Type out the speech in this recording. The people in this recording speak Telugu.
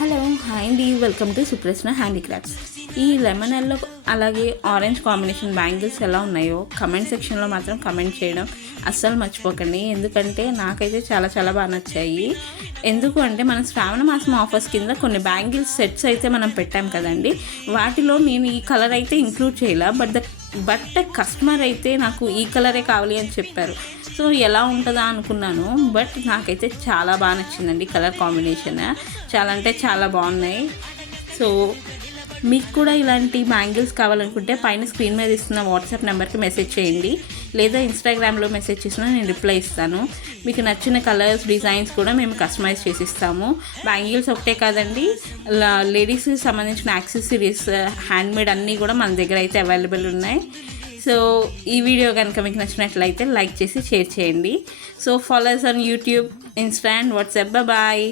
హలో హాయ్ అండి, వెల్కమ్ టు సుప్రశ్న హ్యాండీక్రాఫ్ట్స్. ఈ లెమన్ ఎల్లో అలాగే ఆరెంజ్ కాంబినేషన్ బ్యాంగిల్స్ ఎలా ఉన్నాయో కమెంట్ సెక్షన్లో మాత్రం కమెంట్ చేయడం అస్సలు మర్చిపోకండి. ఎందుకంటే నాకైతే చాలా చాలా బాగా నచ్చాయి. ఎందుకు అంటే మనం శ్రావణ మాసం ఆఫర్స్ కింద కొన్ని బ్యాంగిల్స్ సెట్స్ అయితే మనం పెట్టాం కదండి. వాటిలో నేను ఈ కలర్ అయితే ఇంక్లూడ్ చేయాల, బట్ కస్టమర్ అయితే నాకు ఈ కలరే కావాలి అని చెప్పారు. సో ఎలా ఉంటుందా అనుకున్నాను, బట్ నాకైతే చాలా బాగా నచ్చిందండి. కలర్ కాంబినేషన్ చాలా అంటే చాలా బాగున్నాయి. సో మీకు కూడా ఇలాంటి బ్యాంగిల్స్ కావాలనుకుంటే పైన స్క్రీన్ మీద ఇస్తున్న వాట్సాప్ నెంబర్కి మెసేజ్ చేయండి, లేదా ఇన్స్టాగ్రామ్లో మెసేజ్ చేసినా నేను రిప్లై ఇస్తాను. మీకు నచ్చిన కలర్స్ డిజైన్స్ కూడా మేము కస్టమైజ్ చేసి ఇస్తాము. బ్యాంగిల్స్ ఒకటే కాదండి, లేడీస్కి సంబంధించిన యాక్సెసరీస్ హ్యాండ్మేడ్ అన్నీ కూడా మన దగ్గర అయితే అవైలబుల్ ఉన్నాయి. సో ఈ వీడియో కనుక మీకు నచ్చినట్లయితే లైక్ చేసి షేర్ చేయండి. So follows on YouTube, Insta and WhatsApp. Bye.